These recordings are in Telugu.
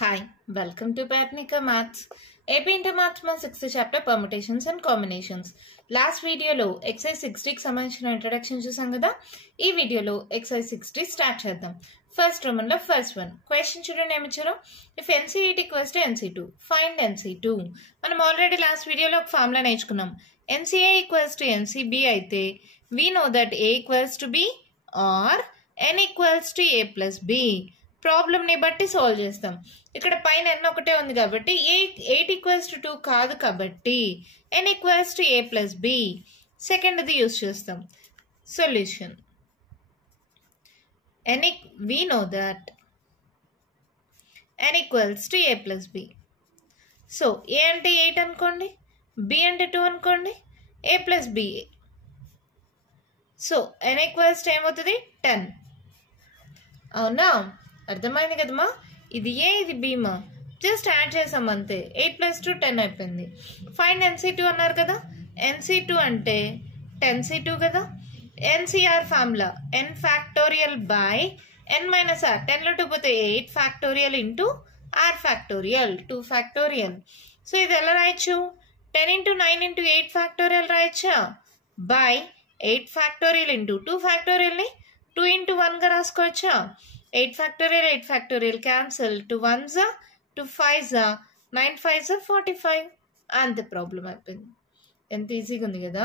Hi, welcome to Patnika Maths. AP Inter Maths మా 6th chapter permutations and combinations. Last వీడియోలో ఎక్సైజ్ 60కి సంబంధించిన ఇంట్రడక్షన్ చూసాం కదా. ఈ వీడియోలో ఎక్సైజ్ 60 స్టార్ట్ చేద్దాం. ఫస్ట్ రోమన్లో ఫస్ట్ వన్ క్వశ్చన్ చూడండి ఏమిచ్చారో. If NC8 equals to NC2 find NC2. మనం ఆల్రెడీ లాస్ట్ వీడియోలో ఒక ఫార్ములా నేర్చుకున్నాం. NCA ఈక్వల్స్ టు NCB అయితే we know that A equals to B or N equals to A plus B. ప్రాబ్లమ్ని బట్టి సాల్వ్ చేస్తాం. ఇక్కడ పైన n ఒకటే ఉంది కాబట్టి 8 ఈక్వల్స్ టు 2 కాదు కాబట్టి n equals to a plus b. సెకండ్ది యూజ్ చేస్తాం. Solution we know that n equals to a plus b. So a అంటే 8 అనుకోండి, b అంటే 2 అనుకోండి, a plus b. So n equals to ఏమవుతుంది 10. అవునా, అర్థమైంది కదమ్మా. ఇది ఏ ఇది బీమా, జస్ట్ యాడ్ చేసాం అంతే. 8 ప్లస్ 2 10 అయిపోయింది. ఫైండ్ NC2 అన్నారు కదా. NC2 అంటే 10C2 కదా. NCR formula n factorial by n minus r. 10లో 2 పోతే 8 factorial into r factorial 2 factorial. So ఇది ఎలా రాయొచ్చు? 10 ఇంటూ 9 ఇంటూ 8 ఫ్యాక్టోరియల్ రాయొచ్చా? బై 8 ఫ్యాక్టోరియల్ ఇంటూ 2 ఫ్యాక్టోరియల్ని 2 ఇంటూ 1గా రాసుకోవచ్చా? 8 factorial cancel. 2 1s 2 5s 9 5s 45. అంతే ప్రాబ్లం అయిపోయింది. ఎంత ఈజీగా ఉంది కదా.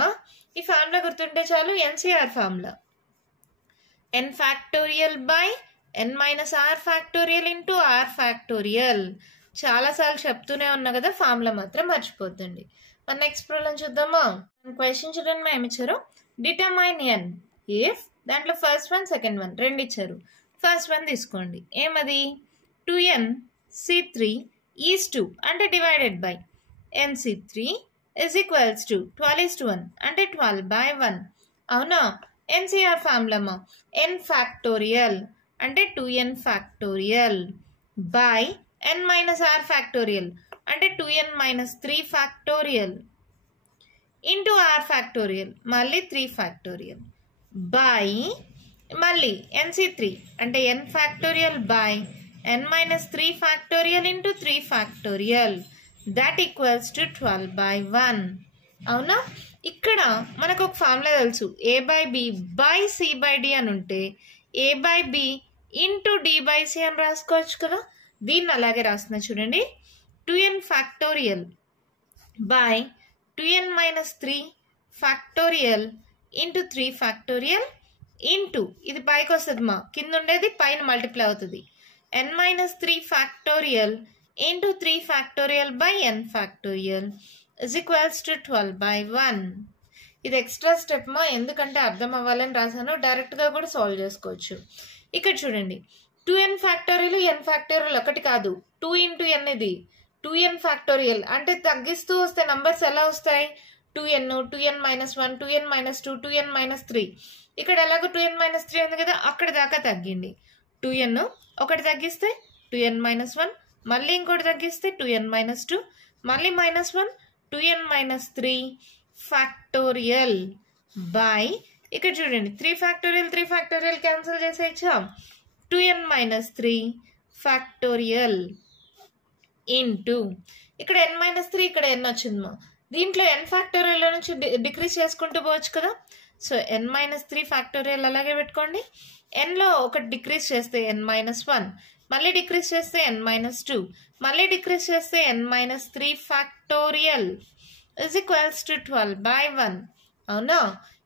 ఈ ఫార్ములా గుర్తుంటే చాలు. NCR formula n factorial by n minus r factorial into r factorial. చాలాసార్లు చెప్తూనే ఉన్నా కదా, ఫార్ములా మాత్రం మర్చిపోతుంది. మన నెక్స్ట్ ప్రాబ్లం చూద్దామా. క్వశ్చన్ చూడండి ఏమి ఇచ్చారు. డిటర్మైన్ n ఇఫ్ దాంట్లో ఫస్ట్ వన్ సెకండ్ వన్ రెండు ఇచ్చారు. ఫస్ట్ వన్ తీసుకోండి. ఏమది? 2NC3 ఈజ్ 2 అంటే divided by NC3 is equals to 12:1 అంటే 12/1. అవునా. NCR ఫార్ములమ్మా n ఫ్యాక్టోరియల్ అంటే 2n factorial by n minus r factorial అంటే 2n minus 3 factorial into r factorial మళ్ళీ 3 ఫ్యాక్టోరియల్ బై మళ్ళీ NC3 అంటే n factorial by n minus 3 factorial into 3 factorial that equals to 12/1. అవునా. ఇక్కడ మనకు ఒక ఫార్ములా తెలుసు. a by b by c by d అని ఉంటే a by b into d by c అని రాసుకోవచ్చు కదా. దీన్ని అలాగే రాస్తున్నా చూడండి. 2n factorial by 2n minus 3 factorial into 3 factorial into ఇది పైకి వస్తుంది మా, కింద ఉండేది పైన మల్టిప్లై అవుతుంది. n minus 3 factorial into 3 factorial by n factorial is equals to 12/1. ఇది ఎక్స్ట్రా స్టెప్ మా, ఎందుకంటే అర్థం అవ్వాలని రాశాను. డైరెక్ట్గా కూడా సాల్వ్ చేసుకోవచ్చు. ఇక్కడ చూడండి 2n ఫ్యాక్టోరియల్ n ఫ్యాక్టోరియల్ ఒకటి కాదు, 2 ఇంటూ n. ఇది 2n ఫ్యాక్టోరియల్ అంటే తగ్గిస్తూ వస్తే నంబర్స్ ఎలా వస్తాయి? 2n 2n minus 1 2n minus 2 2n minus 3. ఇక్కడ ఎలాగో 2n మైనస్ 3 ఉంది కదా, అక్కడ దాకా తగ్గింది. 2n ఒకటి తగ్గిస్తే 2n మైనస్ 1, మళ్ళీ ఇంకోటి తగ్గిస్తే 2n మైనస్ 2, మళ్ళీ minus 1 2n minus 3 factorial by ఇక్కడ చూడండి 3 ఫ్యాక్టోరియల్ క్యాన్సిల్ చేసేయచ్చా. 2n మైనస్ 3 ఫ్యాక్టోరియల్ ఇంటూ ఇక్కడ n మైనస్ 3 ఇక్కడ n వచ్చిందమ్మా. దీంట్లో n ఫ్యాక్టోరియల్ నుంచి డిక్రీజ్ చేసుకుంటూ పోవచ్చు కదా. సో n మైనస్ 3 ఫ్యాక్టోరియల్ అలాగే పెట్టుకోండి. nలో ఒకటి డిక్రీజ్ చేస్తే n మైనస్ 1, మళ్ళీ డిక్రీజ్ చేస్తే n మైనస్ 2, మళ్ళీ డిక్రీజ్ చేస్తే n minus 3 factorial is equals to 12/1. అవునా.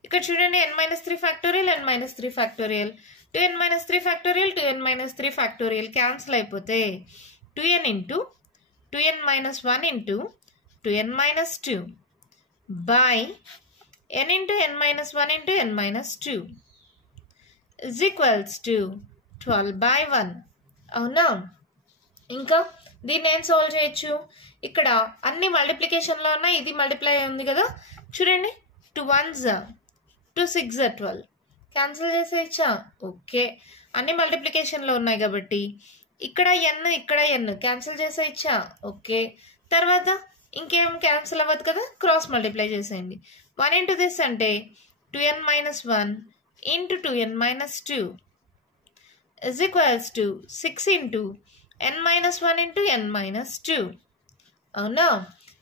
ఇక్కడ చూడండి n minus 3 factorial n minus 3 factorial 2n minus 3 factorial 2n minus 3 factorial cancel అయిపోతే 2n into 2n minus 1 into 2n minus 2 by n into n minus 1 into n minus 2 is equals to 12/1. అవునా. ఇంకా దీన్ని ఏం సాల్వ్ చేయొచ్చు? ఇక్కడ అన్ని మల్టిప్లికేషన్లో ఉన్నాయి, ఇది మల్టిప్లై ఉంది కదా. చూడండి 2 1s 2 6 12 క్యాన్సిల్ చేసేయచ్చా. ఓకే, అన్ని మల్టిప్లికేషన్లో ఉన్నాయి కాబట్టి ఇక్కడ n క్యాన్సిల్ చేసేయచ్చా. ఓకే, తర్వాత ఇంకేం క్యాన్సిల్ అవ్వదు కదా, క్రాస్ మల్టిప్లై చేసేయండి. 1 ఇంటూ దిస్ అంటే 2n minus 1 into 2n minus 2 is equals to 6 into n-1 into n-2. అవునా?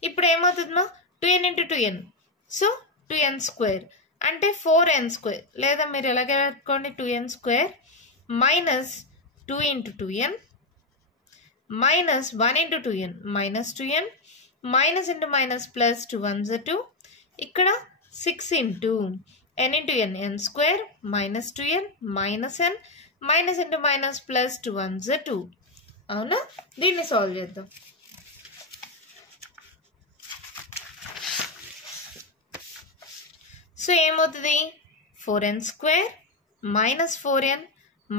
ఇప్పుడు ఏమవుతుందమ్మా 2n into 2n, so 2n square అంటే 4n square, లేదా మీరు ఎలాగే పెట్టుకోండి 2n square minus 2 into 2n minus 1 into 2n minus 2n minus into minus plus 2 1s 2, ఇక్కడ 6 into n into n square minus 2n minus n minus into minus plus 2 1s 2. అవునా? దీన్ని సాల్వ్ చేద్దాం. సో ఏమవుతుంది 4n square minus 4n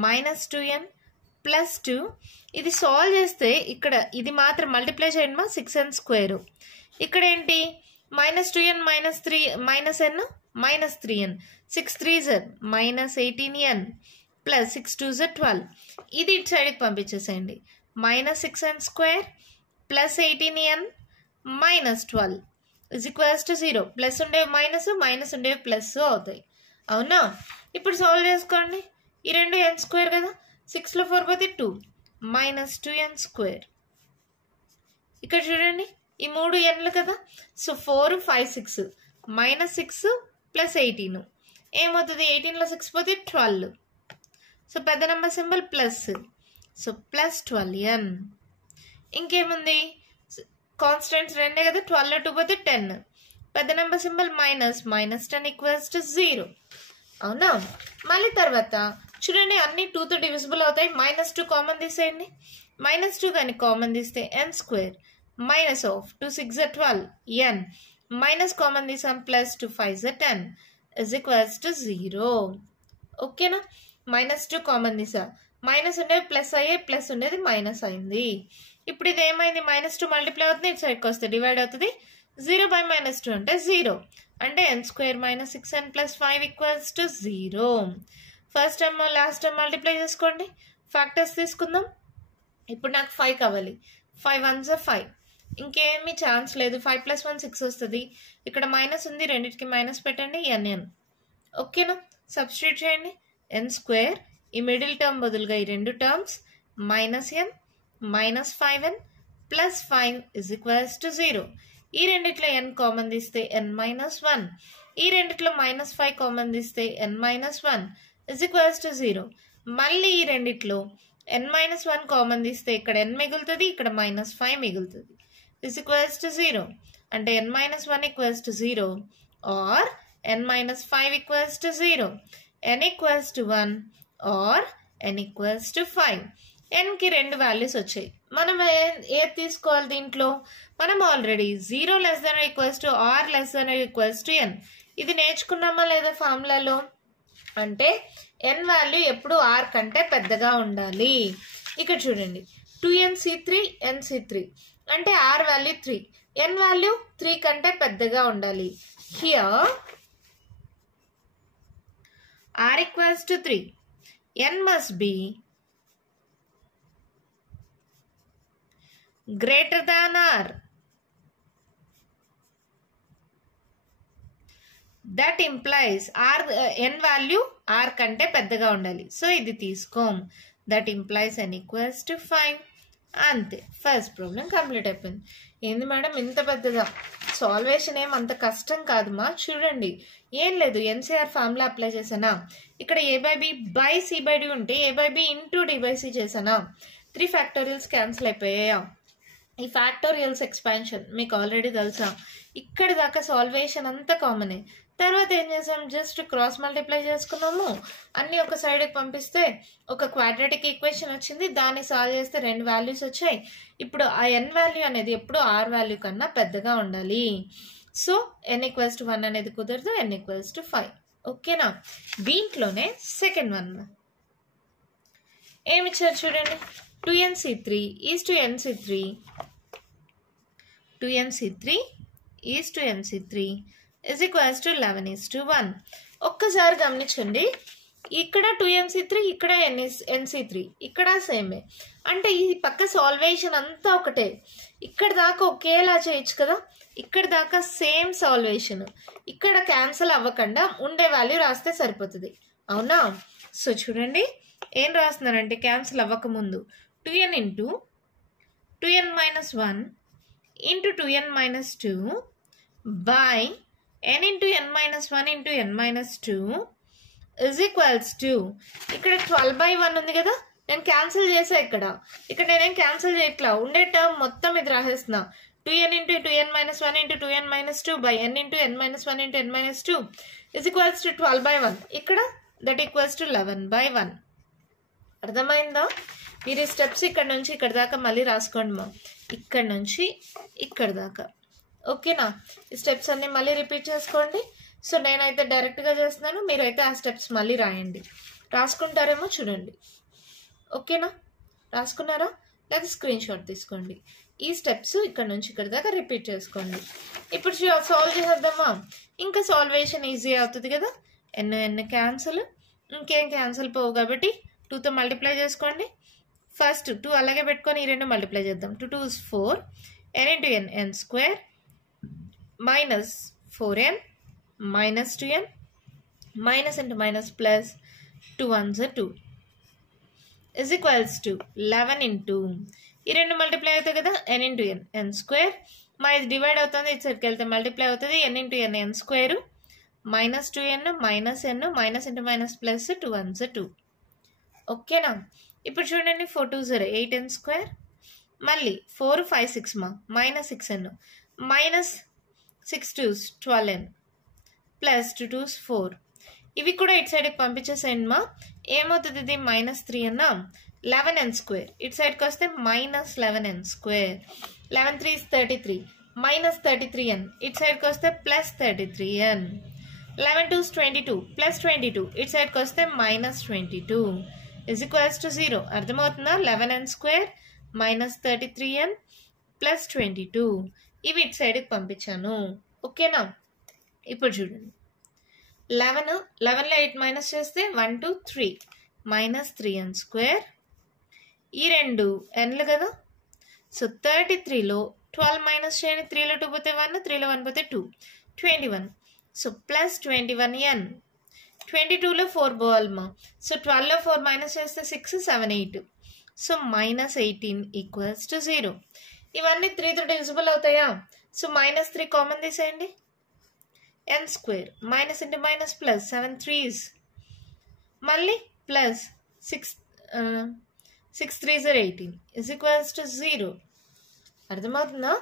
minus 2n plus 2. ఇది సాల్వ్ చేస్తే ఇక్కడ ఇది మాత్రం మల్టిప్లై చేయండి మా 6n square. ఇక్కడ ఏంటి minus 2n minus 3 minus n minus 3n, 6 3s minus 18n plus 6 2s 12. ఇది ఇటు సైడ్కి పంపించేసేయండి. minus 6n square plus 18n minus 12 is equals to 0. Plus ఉండేవి మైనస్, మైనస్ ఉండేవి ప్లస్ అవుతాయి. అవునా? ఇప్పుడు సాల్వ్ చేసుకోండి. ఈ రెండు n స్క్వేర్ కదా, 6లో 4 పోతే 2 minus 2n square. ఇక్కడ చూడండి ఈ 3 nలు కదా, సో 4 5 6 minus 6 plus 18 ఏమవుతుంది 18లో 6 పోతే 12, సో పెద్ద number symbol plus, so plus 12n. ఇంకేముంది కాన్స్టెంట్స్ రెండే కదా, 12లో 2 పోతే 10, పెద్ద number symbol minus, minus 10 equals to 0. అవునా? మళ్ళీ తర్వాత చూడండి అన్ని 2తో డివిజిబుల్ అవుతాయి. -2 కామన్ తీసేయండి. -2 కానీ కామన్ తీస్తే n square minus of 2 6 12 n minus common తీసాం ప్లస్ 2 5 10 ఇస్ ఈక్వల్స్ టు 0. ఓకేనా? -2 కామన్ తీసా, మైనస్ ఉండేది ప్లస్ అయ్యే, ప్లస్ ఉండేది మైనస్ అయింది. ఇప్పుడు ఇది ఏమైంది -2 మల్టిప్లై అవుతుంది, ఇటు సైడ్కి వస్తే డివైడ్ అవుతుంది. 0 by -2 అంటే 0, అంటే n square minus 6n plus 5 equals to 0. First time last time multiply చేసుకోండి. ఫ్యాక్టర్స్ తీసుకుందాం. ఇప్పుడు నాకు 5 కావాలి. 5 1s 5, ఇంకేమీ ఛాన్స్ లేదు. 5 + 1 6 వస్తుంది. ఇక్కడ మైనస్ ఉంది, రెండింటికి మైనస్ పెట్టండి n. ఓకేనా? సబ్స్టిట్యూట్ చేయండి. n స్క్వేర్ ఈ మిడిల్ టర్మ్ బదులుగా ఈ రెండు terms minus n minus 5n plus 5 is equals to 0. ఈ రెండిట్లో n కామన్ తీస్తే n minus 1, ఈ రెండిట్లో minus 5 కామన్ తీస్తే n minus 1 is equals to 0. మళ్ళీ ఈ రెండిట్లో n minus 1 కామన్ తీస్తే ఇక్కడ n మిగులుతుంది, ఇక్కడ minus 5 మిగులుతుంది, is equals to 0. అంటే n minus 1 equals to 0 or n minus 5 equals to 0. n equals to 1 or n equals to 5. nకి రెండు వాల్యూస్ వచ్చాయి. మనం ఏది తీసుకోవాలి దీంట్లో? మనం already 0 less than or equals to r less than or equals to n ఇది నేర్చుకున్నామా లేదా ఫార్ములాలో? అంటే n వాల్యూ ఎప్పుడు r కంటే పెద్దగా ఉండాలి. ఇక్కడ చూడండి 2nc3 nc3 అంటే r వాల్యూ 3, n వాల్యూ 3 కంటే పెద్దగా ఉండాలి. Here r equals to 3, n must be greater than r. That implies r n value r కంటే పెద్దగా ఉండాలి. సో ఇది తీసుకోం. That implies n equals to 5. అంతే, ఫస్ట్ ప్రాబ్లం కంప్లీట్ అయిపోయింది. ఏంది మేడం ఇంత పెద్దగా? సాల్వేషన్ ఏం అంత కష్టం కాదుమా. చూడండి ఏం లేదు, ఎన్సీఆర్ ఫార్ములా అప్లై చేసానా, ఇక్కడ a/b/c/d ఉంటే a/b into d/c చేసానా, 3 factorials cancel అయిపోయాయా. ఈ ఫ్యాక్టోరియల్స్ ఎక్స్పాన్షన్ మీకు ఆల్రెడీ తెలుసా. ఇక్కడ దాకా సాల్వేషన్ అంతా కామనే. తర్వాత ఏం చేసాం, జస్ట్ క్రాస్ మల్టిప్లై చేసుకున్నాము, అన్నీ ఒక సైడ్కి పంపిస్తే ఒక క్వాడ్రాటిక్ ఈక్వేషన్ వచ్చింది, దాన్ని సాల్వ్ చేస్తే 2 వాల్యూస్ వచ్చాయి. ఇప్పుడు ఆ n వాల్యూ అనేది ఎప్పుడు r వాల్యూ కన్నా పెద్దగా ఉండాలి. సో n equals to 1 అనేది కుదరదు, n equals to 5. ఓకేనా? దీంట్లోనే సెకండ్ వన్ ఏమిచ్చారు చూడండి, 2nc3 is to nc3 is equals to 11:1. ఒక్కసారి గమనించండి, ఇక్కడ 2nc3 ఇక్కడ nc3 ఇక్కడ సేమే, అంటే ఈ పక్క సాల్వేషన్ అంతా ఒకటే. ఇక్కడ దాకా ఒకేలా చేయొచ్చు కదా, ఇక్కడ దాకా సేమ్ సాల్వేషన్, ఇక్కడ క్యాన్సిల్ అవ్వకుండా ఉండే వాల్యూ రాస్తే సరిపోతుంది. అవునా? సో చూడండి ఏం రాస్తున్నారంటే cancel అవ్వకముందు 2n into 2n minus 1 into 2n minus 2 by n into n minus 1 into n minus 2 is equals to ఇక్కడ 12/1 ఉంది కదా, నేను క్యాన్సిల్ చేసా. ఇక్కడ నేనేం క్యాన్సిల్ చేయట్లా, ఉండే టర్మ్ మొత్తం ఇది రాసేస్తున్నా. 2n into 2n minus 1 into 2n minus 2 by n into n minus 1 into n minus 2 is equals to 12/1. ఇక్కడ that equals to 11/1. అర్థమైందా? మీరు ఈ స్టెప్స్ ఇక్కడ నుంచి ఇక్కడ దాకా మళ్ళీ రాసుకోండి మా, ఇక్కడ నుంచి ఇక్కడ దాకా. ఓకేనా? ఈ స్టెప్స్ అన్నీ మళ్ళీ రిపీట్ చేసుకోండి. సో నేనైతే డైరెక్ట్గా చేస్తున్నాను, మీరైతే ఆ స్టెప్స్ మళ్ళీ రాయండి. రాసుకుంటారేమో చూడండి. ఓకేనా? రాసుకున్నారా? లేదా స్క్రీన్ షాట్ తీసుకోండి. ఈ స్టెప్స్ ఇక్కడ నుంచి ఇక్కడ దాకా రిపీట్ చేసుకోండి. ఇప్పుడు సాల్వ్ చేసేద్దామా? ఇంకా సాల్వేషన్ ఈజీ అవుతుంది కదా. ఎన్ క్యాన్సిల్, ఇంకేం క్యాన్సిల్ పోవు కాబట్టి 2తో మల్టిప్లై చేసుకోండి. ఫస్ట్ 2 అలాగే పెట్టుకొని ఈ రెండు మల్టిప్లై చేద్దాం. 2 2 is 4, n into n, n square minus 4n minus 2n minus into minus plus 2 1s are 2 is equals to 11 into ఈ రెండు మల్టిప్లై అవుతాయి కదా, n into n, n square మా ఇది డివైడ్ అవుతుంది, ఇటు సైడ్కి వెళ్తే మల్టిప్లై అవుతుంది. n into n, n square minus 2n minus n minus into minus plus 2 1s are 2. ఓకేనా? ఇప్పుడు చూడండి, 4 2s are 8n square, మళ్ళీ 4 5 6 మా minus 6n minus 6 2s 12n plus 2 2s 4. ఇవి కూడా ఇటు సైడ్కి పంపించేసేయండి మా. ఏమవుతుంది ఇది? మైనస్ 3 అన్న 11n స్క్వేర్, ఇటు సైడ్కి వస్తే minus 11n square. 11 3 is 33 minus 33n, ఇటు సైడ్కి వస్తే ప్లస్ 33n. 11 2 is 22 ప్లస్ 22, ఇటు సైడ్కి వస్తే మైనస్ 22 is equals to 0. అర్థమవుతుందా? 11n square minus 33n plus 22. ఇవి ఇటు సైడ్కి పంపించాను. ఓకేనా? ఇప్పుడు చూడండి, 11లో 8 మైనస్ చేస్తే 1 2 3 మైనస్ 3n స్క్వేర్. ఈ రెండు nలు కదా, సో 33లో 12 మైనస్ చేయండి. 3లో 2 పోతే 1, 3లో 1 పోతే 2, 21. So plus 21n. 22లో 4 పోవాలమ్మా, సో 12లో 4 మైనస్ చేస్తే 6 7 8, సో మైనస్ 18 ఈక్వల్స్ టు 0. ఇవన్నీ 3తో డివిజిబుల్ అవుతాయా? సో మైనస్ 3 కామన్ తీసేయండి. n square minus into minus plus 7 3s, మళ్ళీ plus 6 3s are 18 is equals to 0. అర్థమవుతుందా?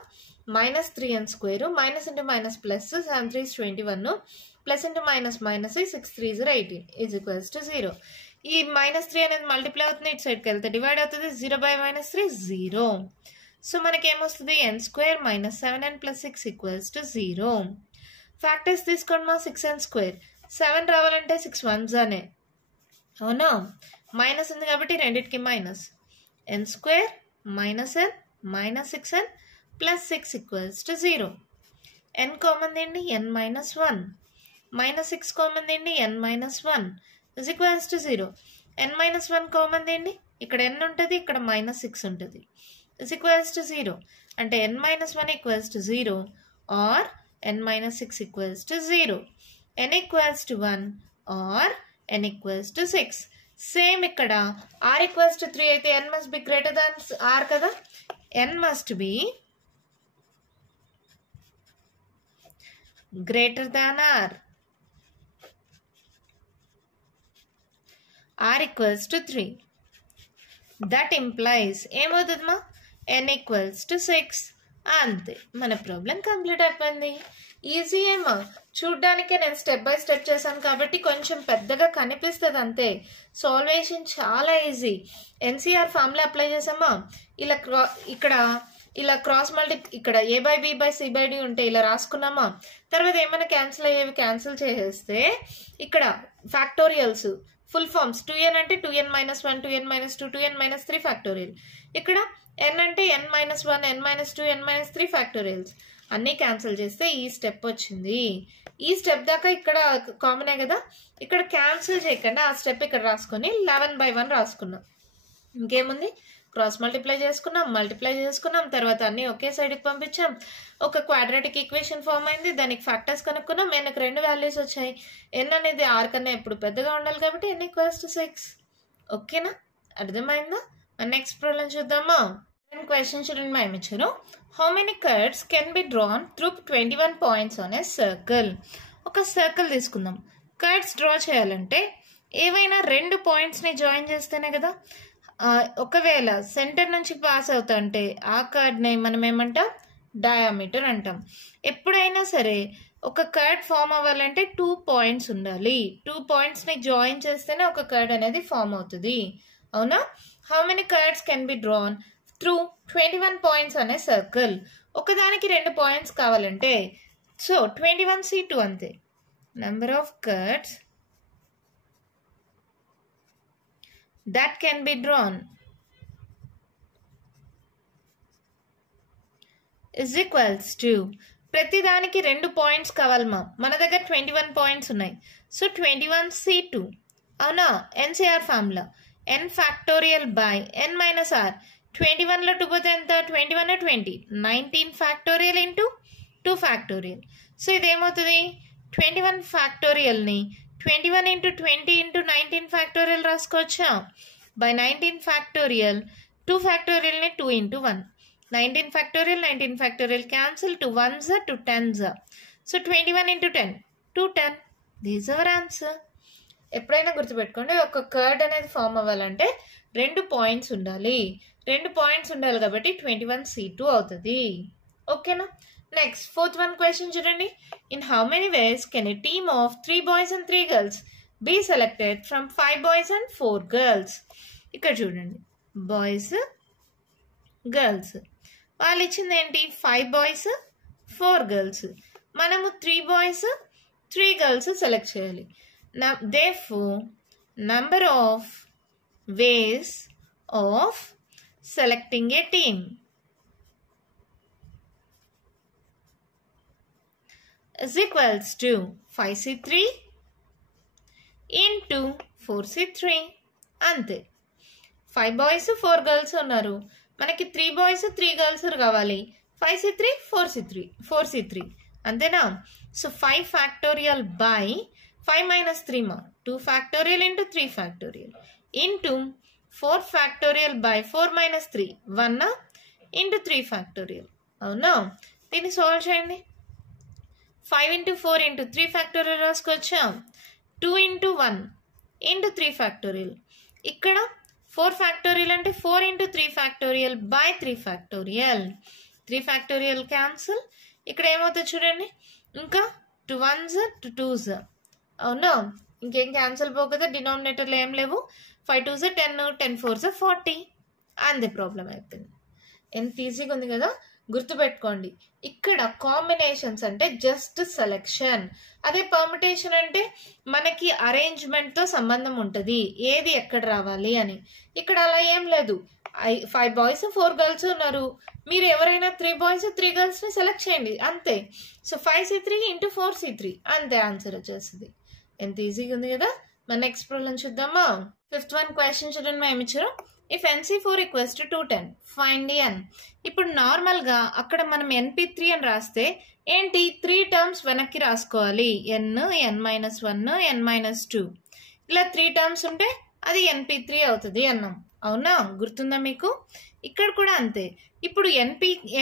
Minus 3n square minus into minus plus 7 3s 21 plus into minus minus 6 3s are 18 is equals to 0. ఈ మైనస్ 3 అనేది మల్టిప్లై అవుతుంది, ఇటు సైడ్కి వెళ్తే డివైడ్ అవుతుంది. 0 by మైనస్ 3 0. సో మనకి ఏమొస్తుంది? n square minus 7n plus 6 equals to 0. Factors తీసుకోండి మా. 6n స్క్వేర్ 7 రావాలంటే 6 1s అనే, అవునా? మైనస్ ఉంది కాబట్టి రెండింటికి minus. n square minus n minus 6n plus 6 equals to 0. n common తీయండి, n మైనస్ 1 మైనస్ 6 కామన్ తీయండి, n minus 1 is equals to 0. n minus 1 common తీయండి, ఇక్కడ n ఉంటుంది, ఇక్కడ మైనస్ 6 ఉంటుంది, ఇస్ ఈక్వల్స్ టు 0. అంటే n minus 1 equals to 0 or n minus 6 equals to 0. n equals to 1 or n equals to 6. Same ఇక్కడ r equals to 3 అయితే n must be greater than r కదా. n must be greater than r. r equals to 3. That implies ఏమవుతుందమ్మా? n equals to 6. అంతే, మన ప్రాబ్లం కంప్లీట్ అయిపోయింది. ఈజీ ఏమో, చూడ్డానికే నేను స్టెప్ బై స్టెప్ చేశాను కాబట్టి కొంచెం పెద్దగా కనిపిస్తుంది అంతే. సాల్వేషన్ చాలా ఈజీ. ఎన్సీఆర్ ఫార్ములా అప్లై చేసామా, ఇలా ఇక్కడ ఇలా క్రాస్ మల్టీ, ఇక్కడ a by b by c by d ఉంటే ఇలా రాసుకున్నామా. తర్వాత ఏమైనా క్యాన్సిల్ అయ్యేవి క్యాన్సిల్ చేసేస్తే ఇక్కడ ఫ్యాక్టోరియల్స్ ఫుల్ ఫార్మ్స్ 2n అంటే 2n minus 1 2n minus 2 2n minus 3 factorial. ఇక్కడ n అంటే n minus 1 n minus 2 n minus 3 factorials అన్నీ క్యాన్సిల్ చేస్తే ఈ స్టెప్ వచ్చింది. ఈ స్టెప్ దాకా ఇక్కడ కామనే కదా, ఇక్కడ క్యాన్సిల్ చేయకుండా ఆ స్టెప్ ఇక్కడ రాసుకొని 11/1 రాసుకున్నాం. ఇంకేముంది, క్రాస్ మల్టిప్లై చేసుకున్నాం, తర్వాత అన్నీ ఒకే సైడ్కి పంపించాం, ఒక క్వాడ్రాటిక్ ఈక్వేషన్ ఫామ్ అయింది, దానికి ఫ్యాక్టర్స్ కనుక్కున్నాం, nకి 2 వాల్యూస్ వచ్చాయి. n అనేది r కన్నా ఎప్పుడు పెద్దగా ఉండాలి కాబట్టి n equals to 6. ఓకేనా? అర్థమైందా? నెక్స్ట్ ప్రాబ్లం చూద్దామా. Question చూడండి మా ఇచ్చారు. How many cards can be drawn through 21 points on a circle? ఒక సర్కిల్ తీసుకుందాం. కార్డ్స్ డ్రా చేయాలంటే ఏవైనా 2 పాయింట్స్ని జాయిన్ చేస్తేనే కదా. ఒకవేళ సెంటర్ నుంచి పాస్ అవుతుంటే ఆ కార్డ్ని మనం ఏమంటాం, డయామీటర్ అంటాం. ఎప్పుడైనా సరే ఒక కార్డ్ ఫామ్ అవ్వాలంటే 2 పాయింట్స్ ఉండాలి. 2 పాయింట్స్ని జాయిన్ చేస్తేనే ఒక కార్డ్ అనేది ఫామ్ అవుతుంది. అవునా? How many cards can be drawn through 21 points అనే సర్కిల్. ఒకదానికి 2 పాయింట్స్ కావాలంటే సో 21C2 అంతే. Number of cards that can be drawn is equals to, ప్రతి దానికి 2 పాయింట్స్ కావాలమ్మా. మన దగ్గర 21 పాయింట్స్ ఉన్నాయి. So 21C2. అవునా? NCR formula n factorial by n minus r. 21లో 2 పోతే ఎంత? 21 20. 19 ఫ్యాక్టోరియల్ ఇంటూ 2 ఫ్యాక్టోరియల్. సో ఇదేమవుతుంది? 21 ఫ్యాక్టోరియల్ని 21 ఇంటూ 20 ఇంటూ 19 ఫ్యాక్టోరియల్ రాసుకోవచ్చా? బై 19 ఫ్యాక్టోరియల్ 2 ఫ్యాక్టోరియల్ని 2 into 1. 19 factorial cancel. 2 1s 2 10s. So 21 into 10 210. These our answer. ఎప్పుడైనా గుర్తుపెట్టుకోండి, ఒక కర్డ్ అనేది ఫామ్ అవ్వాలంటే 2 పాయింట్స్ ఉండాలి. 2 పాయింట్స్ ఉండాలి కాబట్టి 21C2 అవుతుంది. ఓకేనా? నెక్స్ట్ 4th one క్వశ్చన్ చూడండి. In how many ways can a team of 3 boys and 3 girls be selected from 5 boys and 4 girls? ఇక్కడ చూడండి, బాయ్స్ గర్ల్స్. వాళ్ళు ఇచ్చింది ఏంటి? 5 boys 4 girls. మనము 3 boys 3 girls సెలెక్ట్ చేయాలి. Therefore, number of ways of selecting a team is equals to 5C3 into 4C3. అంతే. 5 boys 4 girls ఉన్నారు. మనకి 3 boys 3 girls కావాలి. 5C3 4C3 అంతేనా? So 5 factorial by 5 minus 3 ma 2 factorial into 3 factorial into 4 factorial by 4 minus 3 1 into 3 factorial. అవునా? దీన్ని సాల్వ్ చేయండి. 5 into 4 into 3 factorial రాసుకోవచ్చా? 2 into 1 into 3 factorial. ఇక్కడ 4 factorial అంటే 4 into 3 factorial by 3 factorial. 3 factorial cancel. ఇక్కడ ఏమవుతుంది చూడండి, ఇంకా 2 1s 2 2s. అవునా? ఇంకేం క్యాన్సిల్ పోకదా, డినామినేటర్లో ఏం లేవు. 5 2s 10 10 4s 40. అంతే, ప్రాబ్లం అయిపోయింది. ఎంత ఈజీగా ఉంది కదా. గుర్తుపెట్టుకోండి, ఇక్కడ కాంబినేషన్స్ అంటే జస్ట్ సెలెక్షన్, అదే పర్మిటేషన్ అంటే మనకి అరేంజ్మెంట్తో సంబంధం ఉంటుంది, ఏది ఎక్కడ రావాలి అని. ఇక్కడ అలా ఏం లేదు. 5 boys 4 girls ఉన్నారు. మీరు ఎవరైనా 3 boys 3 girlsని సెలెక్ట్ చేయండి అంతే. సో 5C3 into 4C3 అంతే ఆన్సర్ వచ్చేస్తుంది. ఎంత ఈజీగా ఉంది కదా. మన నెక్స్ట్ ప్రాబ్లం చూద్దామా. 5th one క్వశ్చన్ చూడండి. మేము ఇచ్చారు, if NC4 equals to 210 find n. ఇప్పుడు నార్మల్గా అక్కడ మనం NP3 అని రాస్తే ఏంటి, 3 టర్మ్స్ వెనక్కి రాసుకోవాలి. n n-1 n-2 ఇలా 3 టర్మ్స్ ఉంటే అది NP3 అవుతుంది అన్నాం. అవునా? గుర్తుందా మీకు? ఇక్కడ కూడా అంతే. ఇప్పుడు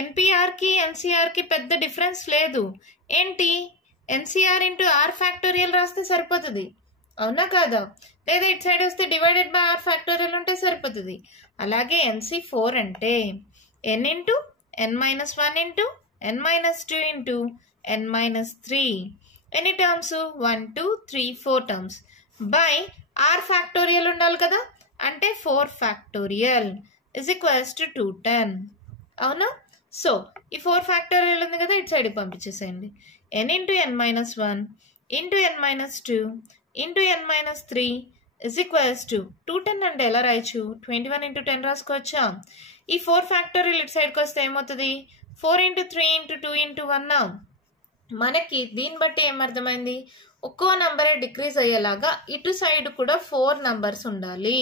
NPRకి NCRకి పెద్ద డిఫరెన్స్ లేదు. ఏంటి, NCR ఇంటూ R ఫ్యాక్టోరియల్ రాస్తే సరిపోతుంది. అవునా కాదా? లేదా ఇటు సైడ్ వస్తే డివైడెడ్ బై R ఫ్యాక్టోరియల్ ఉంటే సరిపోతుంది. అలాగే NC4 అంటే n into n-1 into n-2 into n-3. ఎన్ని terms? 1 2 3 4 terms by R factorial ఉండాలి కదా, అంటే 4 ఫ్యాక్టోరియల్ ఇజ్ ఈక్వల్స్ టు 210. అవునా? సో ఈ 4 ఫ్యాక్టోరియల్ ఉంది కదా, ఇటు సైడ్కి పంపించేసేయండి. n into n-1 into n-2 into n-3 is equals to 210. అంటే ఎలా రాయచ్చు? 21 ఇంటూ 10 రాసుకోవచ్చా? ఈ 4 ఫ్యాక్టోరియల్ ఇటు సైడ్కి వస్తే ఏమవుతుంది? 4 ఇంటూ 3 ఇంటూ 2 ఇంటూ 1. మనకి దీన్ని బట్టి ఏమర్థమైంది, ఒక్కో నంబరే డిక్రీజ్ అయ్యేలాగా ఇటు సైడ్ కూడా 4 నంబర్స్ ఉండాలి.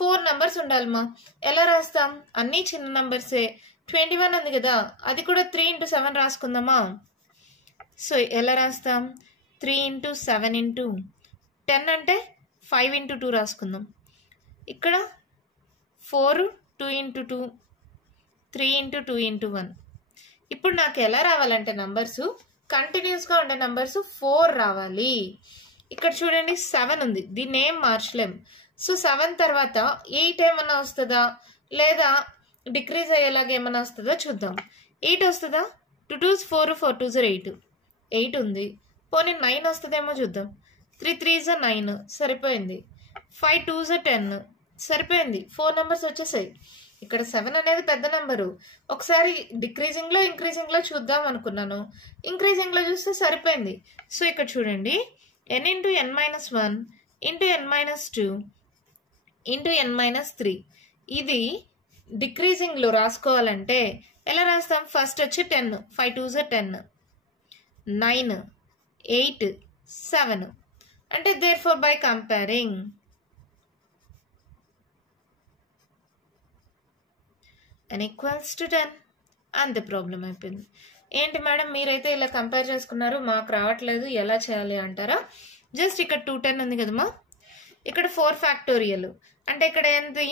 4 నంబర్స్ ఉండాలమ్మా. ఎలా రాస్తాం? అన్నీ చిన్న నంబర్సే. 21 ఉంది కదా, అది కూడా 3 ఇంటూ 7 రాసుకుందామా. సో ఎలా రాస్తాం? 3 ఇంటూ 7 ఇంటూ 10 అంటే 5 ఇంటూ 2 రాసుకుందాం. ఇక్కడ 4 2 ఇంటూ 2 3 into 2 into 1. ఇప్పుడు నాకు ఎలా రావాలంటే నంబర్స్ కంటిన్యూస్గా ఉండే నంబర్స్ 4 రావాలి. ఇక్కడ చూడండి 7 ఉంది, దీన్ని ఏం మార్చలేం. సో 7 తర్వాత 8 ఏమన్నా వస్తుందా లేదా డిక్రీజ్ అయ్యేలాగా ఏమన్నా వస్తుందా చూద్దాం. 8 వస్తుందా? 2 2s 4, 4 2s 8, 8 ఉంది. పోనీ 9 వస్తుందేమో చూద్దాం. 3 3s 9 సరిపోయింది. 5 2s 10 సరిపోయింది. 4 నెంబర్స్ వచ్చేసాయి. ఇక్కడ 7 అనేది పెద్ద నెంబరు. ఒకసారి డిక్రీజింగ్లో ఇంక్రీజింగ్లో చూద్దాం అనుకున్నాను, ఇంక్రీజింగ్లో చూస్తే సరిపోయింది. సో ఇక్కడ చూడండి n into n minus 1 into n minus 2 into n minus 3. ఇది డిక్రీజింగ్లో రాసుకోవాలంటే ఎలా రాస్తాం? ఫస్ట్ వచ్చి 10, 5 2s 10, 9, 8, 7. అంటే therefore by comparing n equals to 10 అంతే ప్రాబ్లం అయిపోయింది. ఏంటి మేడం మీరైతే ఇలా కంపేర్ చేసుకున్నారు, మాకు రావట్లేదు, ఎలా చేయాలి అంటారా? జస్ట్ ఇక్కడ 210 ఉంది కదమ్మా, ఇక్కడ 4 ఫ్యాక్టోరియల్ అంటే ఇక్కడ ఏంటి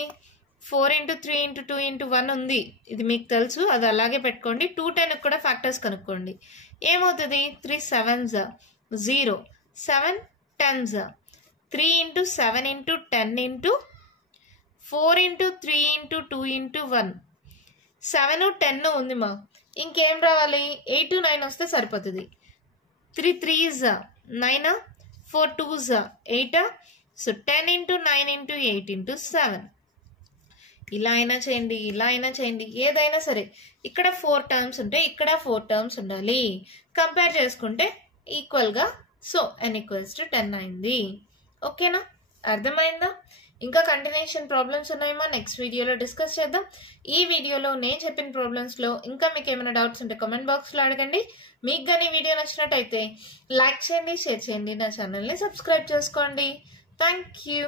4 into 3 into 2 into 1 ఉంది, ఇది మీకు తెలుసు, అది అలాగే పెట్టుకోండి. 210 కూడా ఫ్యాక్టర్స్ కనుక్కోండి. ఏమవుతుంది? 3 7s 0, 7 10s, 3 into 7 into 10 into 4 into 3 into 2 into 1. 7 10 ఉంది మా, ఇంకేం రావాలి? 8 9 వస్తే సరిపోతుంది. 3 3s 9, 4 2s 8, so 10 into 9 into 8 into 7. ఇలా అయినా చేయండి, ఇలా అయినా చేయండి, ఏదైనా సరే. ఇక్కడ 4 టర్మ్స్ ఉంటే ఇక్కడ 4 టర్మ్స్ ఉండాలి. కంపేర్ చేసుకుంటే ఈక్వల్గా, సో n equals to 10 అయింది. ఓకేనా? అర్థమైందా? ఇంకా కంటిన్యూషన్ ప్రాబ్లమ్స్ ఉన్నాయేమో నెక్స్ట్ వీడియోలో డిస్కస్ చేద్దాం. ఈ వీడియోలో నేను చెప్పిన ప్రాబ్లమ్స్లో ఇంకా మీకు ఏమైనా డౌట్స్ ఉంటే కామెంట్ బాక్స్లో అడగండి. మీకు కానీ వీడియో నచ్చినట్టయితే లైక్ చేయండి, షేర్ చేయండి, నా ఛానల్ని సబ్స్క్రైబ్ చేసుకోండి. Thank you.